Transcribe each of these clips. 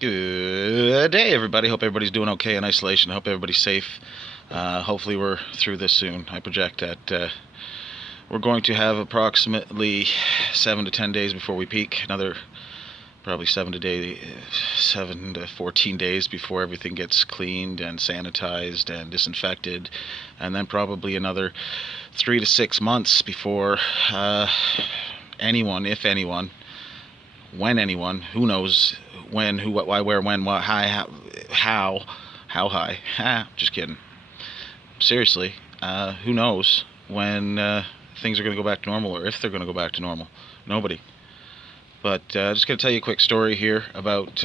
Good day, everybody. Hope everybody's doing okay in isolation. I hope everybody's safe. Hopefully we're through this soon. I project that we're going to have approximately 7 to 10 days before we peak. Another probably 7 to 14 days before everything gets cleaned and sanitized and disinfected. And then probably another 3 to 6 months before anyone, if anyone, when anyone, who knows, when, who, what, why, where, when, what, how high, just kidding. Seriously, who knows when things are going to go back to normal, or if they're going to go back to normal. Nobody. But just going to tell you a quick story here about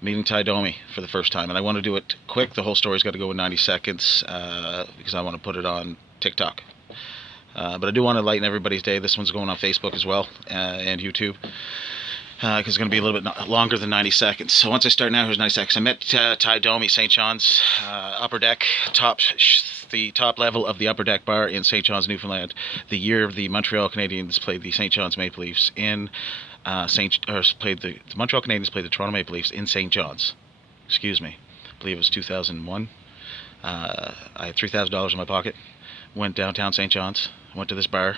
meeting Domi for the first time. And I want to do it quick. The whole story's got to go in 90 seconds because I want to put it on TikTok. But I do want to lighten everybody's day. This one's going on Facebook as well, and YouTube, because it's going to be a little bit longer than 90 seconds. So once I start now, here's 90 seconds. I met Domi, St. John's, upper deck, the top level of the upper deck bar in St. John's, Newfoundland, the year the Montreal Canadiens played the St. John's Maple Leafs in the Montreal Canadiens played the Toronto Maple Leafs in St. John's. Excuse me. I believe it was 2001. I had $3,000 in my pocket. Went downtown St. John's. Went to this bar.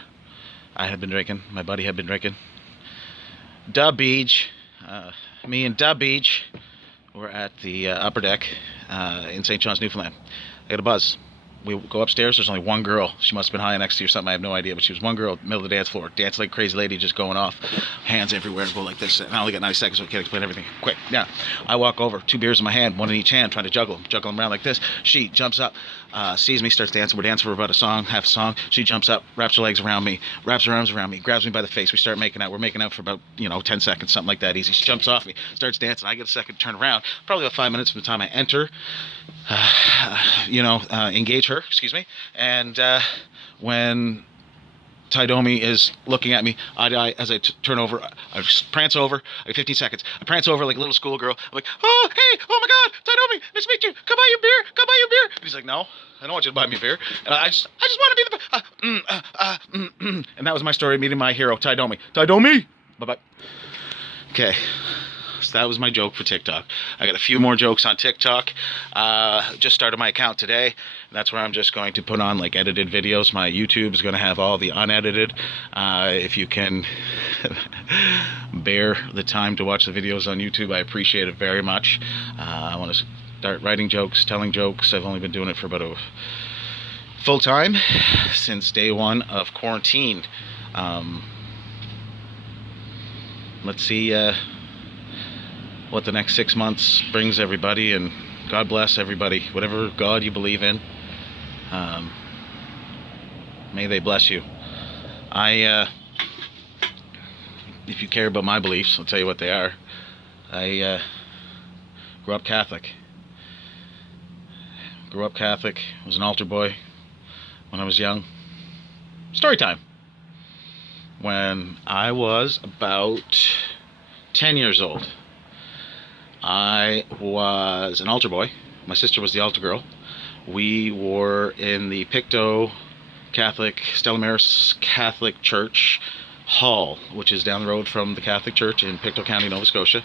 I had been drinking. My buddy had been drinking. Dub Beach. Me and Dub Beach were at the upper deck in St. John's, Newfoundland. I got a buzz. We go upstairs. There's only one girl. She must have been high on ecstasy or something. I have no idea. But she was one girl, middle of the dance floor. Dance like a crazy lady, just going off. Hands everywhere, go like this. And I only got 90 seconds, so I can't explain everything. Quick. Yeah. I walk over, 2 beers in my hand, one in each hand, trying to juggle them around like this. She jumps up, sees me, starts dancing. We're dancing for about half a song. She jumps up, wraps her legs around me, wraps her arms around me, grabs me by the face. We start making out. We're making out for about 10 seconds, something like that. Easy. She jumps off me, starts dancing. I get a second to turn around. Probably about 5 minutes from the time I enter. Engage her. Excuse me. And when Domi is looking at me eye to eye as I turn over, I prance over. I have 15 seconds. I prance over like a little schoolgirl. I'm like, oh, hey, oh my God, Domi, nice to meet you. Come buy you a beer. Come buy you a beer. And he's like, no, I don't want you to buy me a beer. And I just want to be the. And that was my story meeting my hero, Domi. Domi. Bye bye. Okay. So that was my joke for TikTok. I got a few more jokes on TikTok. Just started my account today. That's where I'm just going to put on like edited videos. My YouTube is going to have all the unedited. If you can bear the time to watch the videos on YouTube, I appreciate it very much. I want to start writing jokes, telling jokes. I've only been doing it for about a full time since day one of quarantine. Let's see what the next 6 months brings everybody, and God bless everybody, whatever God you believe in. May they bless you. If you care about my beliefs, I'll tell you what they are. I grew up Catholic. Was an altar boy when I was young. Story time. When I was about 10 years old, I was an altar boy. My sister was the altar girl. We were in the Pictou Catholic, Stella Maris Catholic Church Hall, which is down the road from the Catholic Church in Pictou County, Nova Scotia.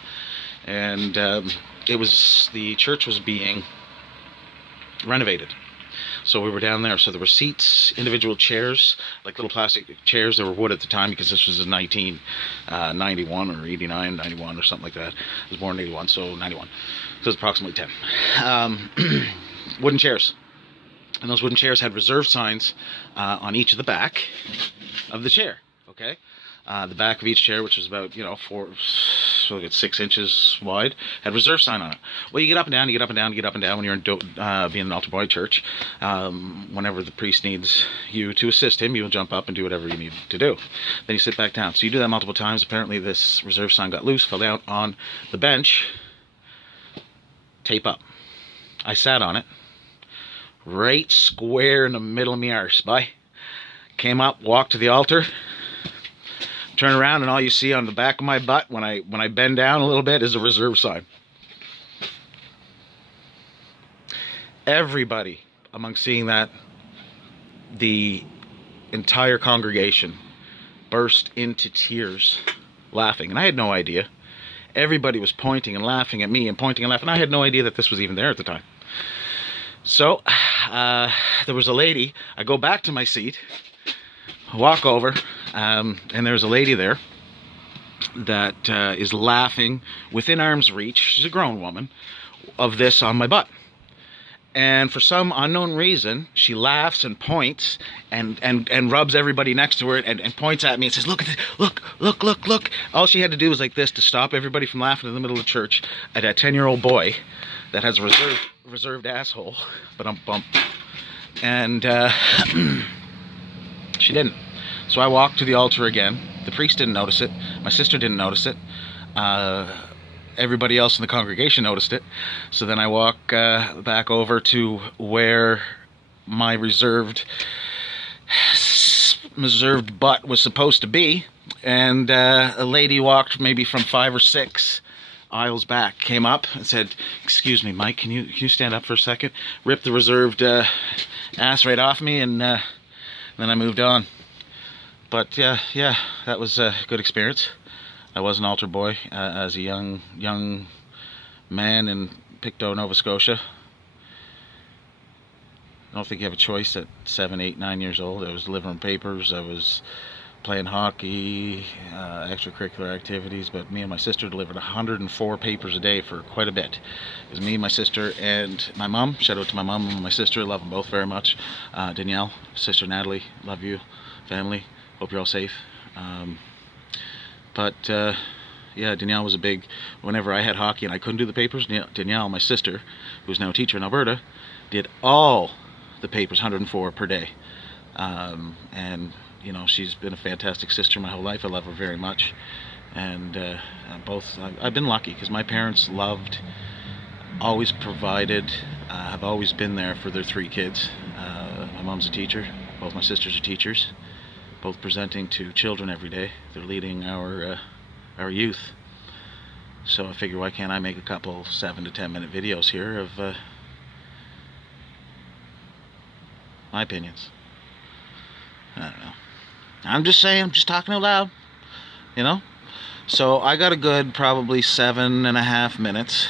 And the church was being renovated. So we were down there. So there were seats, individual chairs, like little plastic chairs. They were wood at the time because this was in 1991 or 89, 91 or something like that. I was born in 81, so 91. So it's approximately 10. Wooden chairs. And those wooden chairs had reserve signs on each of the back of the chair. Okay? The back of each chair, which was about 6 inches wide, had reserve sign on it. Well, you get up and down, you get up and down, you get up and down when you're being an altar boy at church. Whenever the priest needs you to assist him, you'll jump up and do whatever you need to do. Then you sit back down. So you do that multiple times. Apparently this reserve sign got loose, fell down on the bench. Tape up. I sat on it, right square in the middle of my arse, boy. Came up, walked to the altar, turn around, and all you see on the back of my butt when I bend down a little bit is a reserve sign. Everybody, among seeing that, the entire congregation burst into tears, laughing, and I had no idea. everybody was pointing and laughing at me and pointing and laughing. I had no idea that this was even there at the time. So there was a lady. I go back to my seat, walk over, and there's a lady there that is laughing within arm's reach. She's a grown woman, of this on my butt. And for some unknown reason, she laughs and points and rubs everybody next to her and points at me and says, look at this, look. All she had to do was like this to stop everybody from laughing in the middle of church at a 10-year-old boy that has a reserved asshole. But I'm bumped. And she didn't. So I walked to the altar again. The priest didn't notice it. My sister didn't notice it. Everybody else in the congregation noticed it. So then I walk back over to where my reserved butt was supposed to be, and a lady walked maybe from 5 or 6 aisles back, came up and said, "Excuse me, Mike, can you stand up for a second?" Ripped the reserved ass right off me, and then I moved on. But yeah, that was a good experience. I was an altar boy as a young man in Pictou, Nova Scotia. I don't think you have a choice at 7, 8, 9 years old. I was delivering papers. I was playing hockey, extracurricular activities. But me and my sister delivered 104 papers a day for quite a bit. It was me, my sister, and my mom. Shout out to my mom and my sister. Love them both very much. Danielle, sister Natalie, love you. Family, hope you're all safe. But yeah, Danielle was a big, whenever I had hockey and I couldn't do the papers, Danielle, my sister, who's now a teacher in Alberta, did all the papers, 104 per day. And, you know, she's been a fantastic sister my whole life. I love her very much. And I've been lucky because my parents loved, always provided, have always been there for their 3 kids. My mom's a teacher. Both my sisters are teachers. Both presenting to children every day. They're leading our youth. So I figure, why can't I make a couple 7 to 10 minute videos here of my opinions? I don't know. I'm just saying, I'm just talking out loud, you know? So I got a good probably 7.5 minutes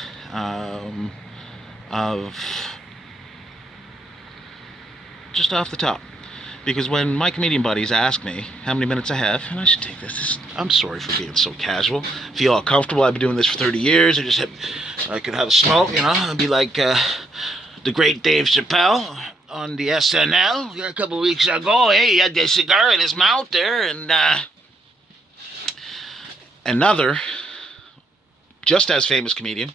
of just off the top. Because when my comedian buddies ask me how many minutes I have, and I should take this, I'm sorry for being so casual. Feel all comfortable. I've been doing this for 30 years. I could have a smoke, you know. I'd be like the great Dave Sheppard on the SNL a couple of weeks ago. Hey, he had the cigar in his mouth there, and another just as famous comedian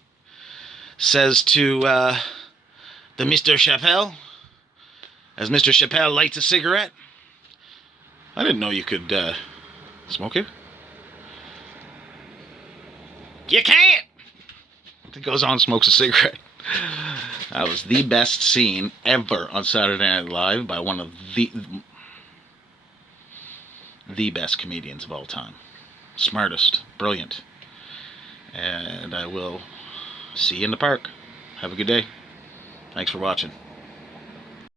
says to the Mr. Chappelle, as Mr. Chappelle lights a cigarette, "I didn't know you could smoke it." "You can't!" He goes on and smokes a cigarette. That was the best scene ever on Saturday Night Live by one of the best comedians of all time. Smartest, brilliant. And I will see you in the park. Have a good day. Thanks for watching.